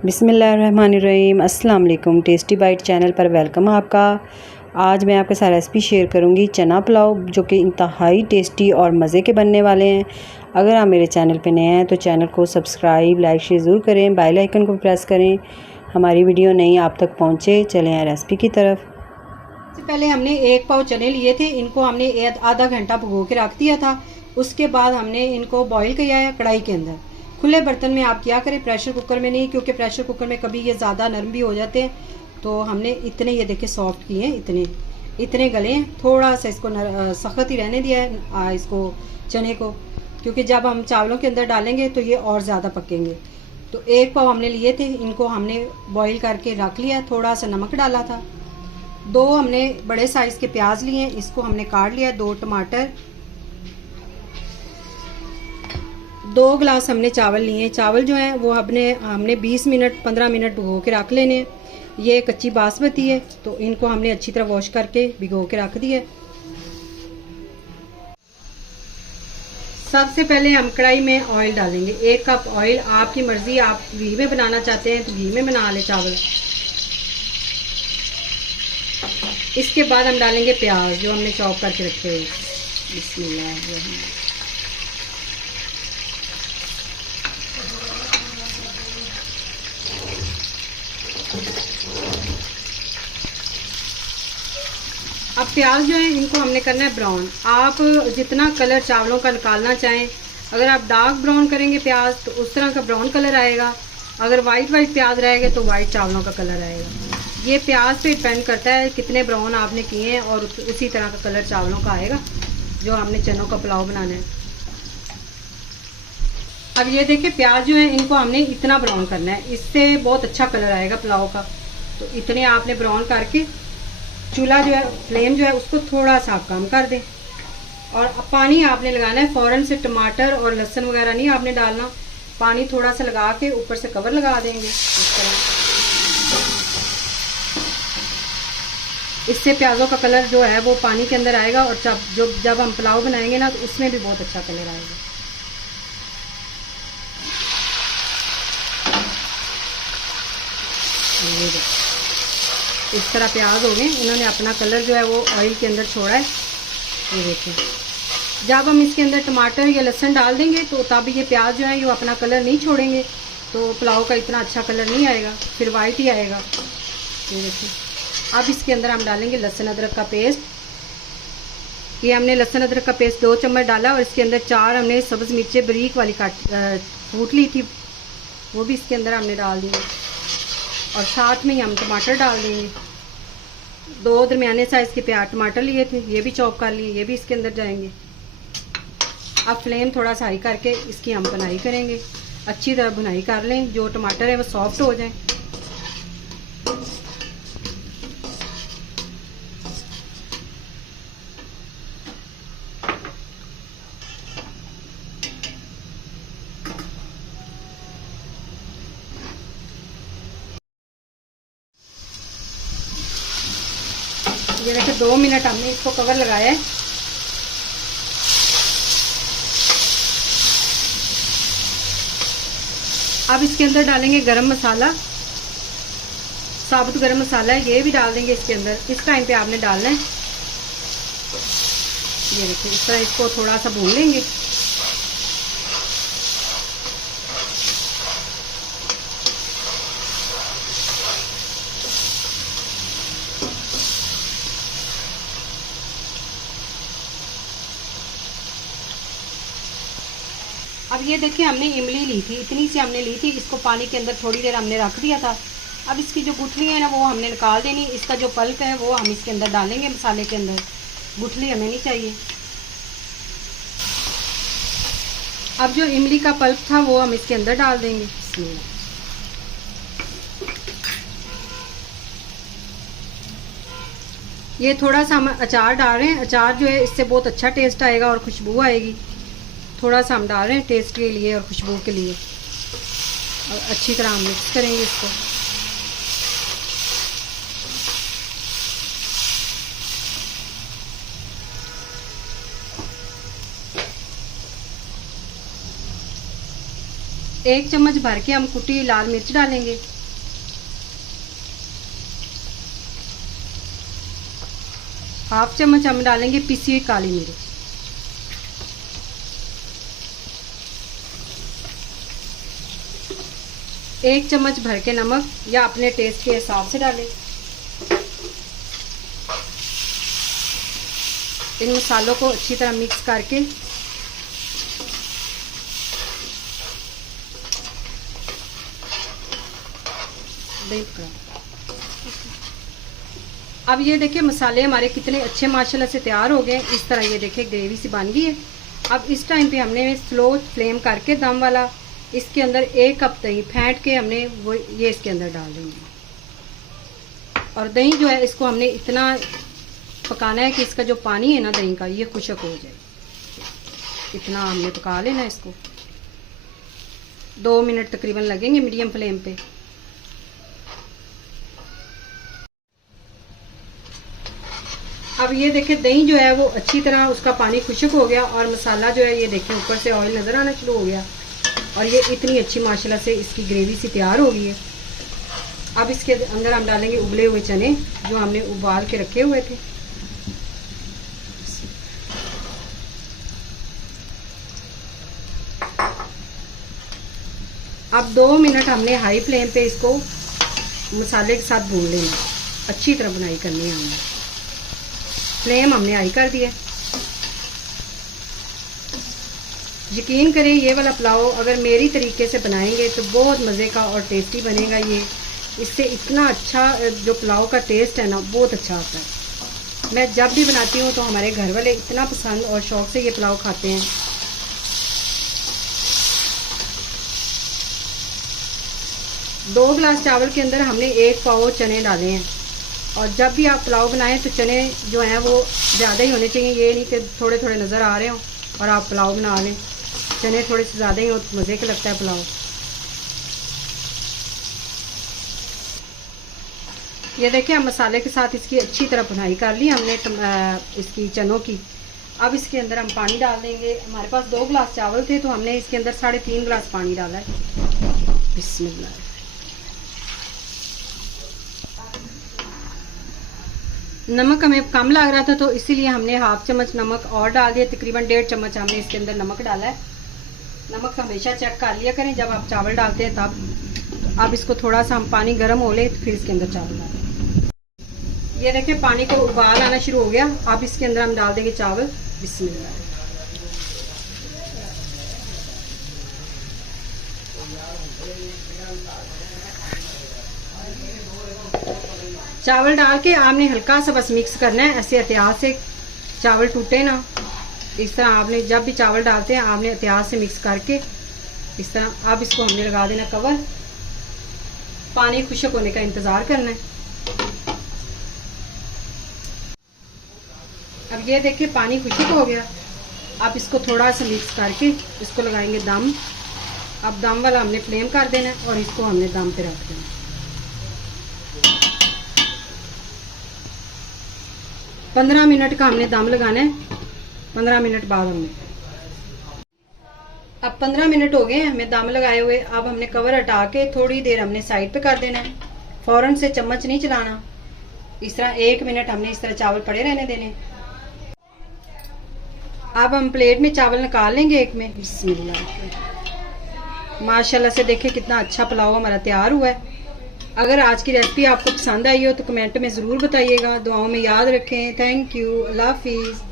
बिस्मिल्लाहिर्रहमानिर्रहीम। अस्सलाम वालेकुम। टेस्टी बाइट चैनल पर वेलकम आपका। आज मैं आपके साथ रेसिपी शेयर करूंगी चना पुलाव, जो कि इंतहाई टेस्टी और मज़े के बनने वाले हैं। अगर आप मेरे चैनल पे नए हैं तो चैनल को सब्सक्राइब, लाइक, शेयर ज़रूर करें। बेल आइकन को प्रेस करें, हमारी वीडियो नई आप तक पहुँचे। चलें रेसिपी की तरफ। सबसे पहले हमने 1 पाव चने लिए थे, इनको हमने आधा घंटा भिगो के रख दिया था। उसके बाद हमने इनको बॉईल किया है कढ़ाई के अंदर। खुले बर्तन में आप क्या करें, प्रेशर कुकर में नहीं, क्योंकि प्रेशर कुकर में कभी ये ज़्यादा नरम भी हो जाते हैं। तो हमने इतने, ये देखिए सॉफ्ट किए हैं, इतने गले हैं। थोड़ा सा इसको सख्त ही रहने दिया है इसको, चने को, क्योंकि जब हम चावलों के अंदर डालेंगे तो ये और ज़्यादा पकेंगे। तो 1 पाव हमने लिए थे, इनको हमने बॉईल करके रख लिया। थोड़ा सा नमक डाला था। 2 हमने बड़े साइज़ के प्याज लिए, इसको हमने काट लिया। 2 टमाटर, 2 गिलास हमने चावल लिए। चावल जो है वो हमने 20 मिनट 15 मिनट भिगो के रख लेने हैं। ये कच्ची बासमती है, तो इनको हमने अच्छी तरह वॉश करके भिगो के रख दिया। सबसे पहले हम कढ़ाई में ऑयल डालेंगे। 1 कप ऑयल, आपकी मर्जी, आप घी में बनाना चाहते हैं तो घी में बना ले चावल। इसके बाद हम डालेंगे प्याज जो हमने चॉप करके रखे हुए। बिस्मिल्लाह। अब प्याज जो है इनको हमने करना है ब्राउन। आप जितना कलर चावलों का निकालना चाहें, अगर आप डार्क ब्राउन करेंगे प्याज तो उस तरह का ब्राउन कलर आएगा। अगर वाइट प्याज रहेगा तो वाइट चावलों का कलर आएगा। ये प्याज पे डिपेंड करता है कितने ब्राउन आपने किए हैं, और उसी तरह का कलर चावलों का आएगा जो हमने चनों का पुलाव बनाना है। अब ये देखिए प्याज जो है इनको हमने इतना ब्राउन करना है, इससे बहुत अच्छा कलर आएगा पुलाव का। तो इतने आपने ब्राउन करके चूल्हा जो है, फ्लेम जो है उसको थोड़ा सा कम कर दें। और पानी आपने लगाना है फ़ौरन से। टमाटर और लहसुन वगैरह नहीं आपने डालना। पानी थोड़ा सा लगा के ऊपर से कवर लगा देंगे इस तरह। इससे प्याज़ों का कलर जो है वो पानी के अंदर आएगा, और जब हम पुलाव बनाएंगे ना तो उसमें भी बहुत अच्छा कलर आएगा। इस तरह प्याज हो गए, इन्होंने अपना कलर जो है वो ऑयल के अंदर छोड़ा है। ये देखिए, जब हम इसके अंदर टमाटर या लहसुन डाल देंगे तो तब ये प्याज जो है ये अपना कलर नहीं छोड़ेंगे, तो पुलाव का इतना अच्छा कलर नहीं आएगा, फिर वाइट ही आएगा। ये देखिए, अब इसके अंदर हम डालेंगे लहसुन अदरक का पेस्ट। ये हमने लहसुन अदरक का पेस्ट 2 चम्मच डाला, और इसके अंदर 4 हमने सब्ज़ मिर्चें बारीक वाली कूट ली थी, वो भी इसके अंदर हमने डाल दी। और साथ में ही हम टमाटर डाल देंगे। 2 दरमियाने साइज़ के प्याज टमाटर लिए थे, ये भी चॉप कर लिए, ये भी इसके अंदर जाएंगे। अब फ्लेम थोड़ा सा हाई करके इसकी हम भुनाई करेंगे। अच्छी तरह भुनाई कर लें, जो टमाटर है वो सॉफ्ट हो जाए। ये देखिए 2 मिनट हमने इसको कवर लगाया है। अब इसके अंदर डालेंगे गरम मसाला, साबुत गरम मसाला है, ये भी डाल देंगे इसके अंदर। इस टाइम पे आपने डालना है। ये देखिए, इस तरह इसको थोड़ा सा भून लेंगे। अब ये देखिए, हमने इमली ली थी, इतनी सी हमने ली थी, इसको पानी के अंदर थोड़ी देर हमने रख दिया था। अब इसकी जो गुठली है ना वो हमने निकाल देनी। इसका जो पल्प है वो हम इसके अंदर डालेंगे मसाले के अंदर। गुठली हमें नहीं चाहिए। अब जो इमली का पल्प था वो हम इसके अंदर डाल देंगे। ये थोड़ा सा हम अचार डाल रहे हैं। अचार जो है इससे बहुत अच्छा टेस्ट आएगा और खुशबू आएगी। थोड़ा सा हम डाल रहे हैं टेस्ट के लिए और खुशबू के लिए। और अच्छी तरह हम मिक्स करेंगे इसको। 1 चम्मच भर के हम कुटी लाल मिर्च डालेंगे। हाफ चम्मच हम डालेंगे पिसी हुई काली मिर्च। एक चम्मच भर के नमक या अपने टेस्ट के हिसाब से डालें। इन मसालों को अच्छी तरह मिक्स करके अब ये देखिए मसाले हमारे कितने अच्छे माशाल्लाह से तैयार हो गए। इस तरह ये देखिए ग्रेवी सी बन गई है। अब इस टाइम पे हमने स्लो फ्लेम करके दम वाला इसके अंदर 1 कप दही फेंट के हमने वो ये इसके अंदर डाल देंगे। और दही जो है इसको हमने इतना पकाना है कि इसका जो पानी है ना दही का ये खुश्क हो जाए। इतना हमने पका लेना इसको। 2 मिनट तकरीबन लगेंगे मीडियम फ्लेम पे। अब ये देखिए दही जो है वो अच्छी तरह उसका पानी खुश्क हो गया और मसाला जो है ये देखिए ऊपर से ऑयल नज़र आना शुरू हो गया और ये इतनी अच्छी माशाल्लाह से इसकी ग्रेवी सी तैयार हो गई है। अब इसके अंदर हम डालेंगे उबले हुए चने जो हमने उबाल के रखे हुए थे। अब 2 मिनट हमने हाई फ्लेम पे इसको मसाले के साथ भून लेना। अच्छी तरह बुनाई करनी है हमने। फ्लेम हमने हाई कर दिया। यकीन करें ये वाला पुलाव अगर मेरी तरीके से बनाएंगे तो बहुत मज़े का और टेस्टी बनेगा। ये इससे इतना अच्छा जो पुलाव का टेस्ट है ना बहुत अच्छा आता है। मैं जब भी बनाती हूँ तो हमारे घर वाले इतना पसंद और शौक़ से ये पुलाव खाते हैं। दो गिलास चावल के अंदर हमने 1 पाव चने डाले हैं। और जब भी आप पुलाव बनाएं तो चने जो हैं वो ज़्यादा ही होने चाहिए। ये नहीं कि थोड़े थोड़े नज़र आ रहे हो और आप पुलाव बना लें। चने थोड़े से ज़्यादा ही हो तो मज़े का लगता है पुलाव। ये देखिए हम मसाले के साथ इसकी अच्छी तरह भुनाई कर ली हमने इसकी चनों की। अब इसके अंदर हम पानी डाल देंगे। हमारे पास 2 गिलास चावल थे तो हमने इसके अंदर 3.5 गिलास पानी डाला है। बिस्मिल्लाह। नमक हमें कम लग रहा था तो इसीलिए हमने हाफ चम्मच नमक और डाल दिया। तकरीबन 1.5 चम्मच हमने इसके अंदर नमक डाला है। नमक हमेशा चेक कर लिया करें जब आप चावल डालते हैं तब। अब इसको थोड़ा सा हम पानी गर्म हो ले तो फिर इसके अंदर चावल डालें। ये देखिए पानी को उबाल आना शुरू हो गया। अब इसके अंदर हम डाल देंगे चावल। बिस्मिल्लाह। चावल डाल के आपने हल्का सा बस मिक्स करना है। ऐसे एहतियात से चावल टूटे ना। इस तरह आपने जब भी चावल डालते हैं आपने एहतियात से मिक्स करके इस तरह। अब इसको हमने लगा देना कवर। पानी खुश्क होने का इंतज़ार करना है। अब ये देखिए पानी खुश्क हो गया। अब इसको थोड़ा सा मिक्स करके इसको लगाएंगे दम। अब दम वाला हमने फ्लेम कर देना है और इसको हमने दम पे रख देना। 15 मिनट का हमने दम लगाना है। 15 मिनट बाद हमने अब 15 मिनट हो गए हमें दम लगाए हुए। अब हमने कवर हटा के थोड़ी देर हमने साइड पे कर देना है। फौरन से चम्मच नहीं चलाना। इस तरह 1 मिनट हमने इस तरह चावल पड़े रहने देने। अब हम प्लेट में चावल निकाल लेंगे एक में। बिस्मिल्लाह। माशाल्लाह से देखिए कितना अच्छा पुलाव हमारा तैयार हुआ है। अगर आज की रेसिपी आपको पसंद आई हो तो कमेंट में ज़रूर बताइएगा। दुआओं में याद रखें। Thank you. अल्लाह हाफिज़।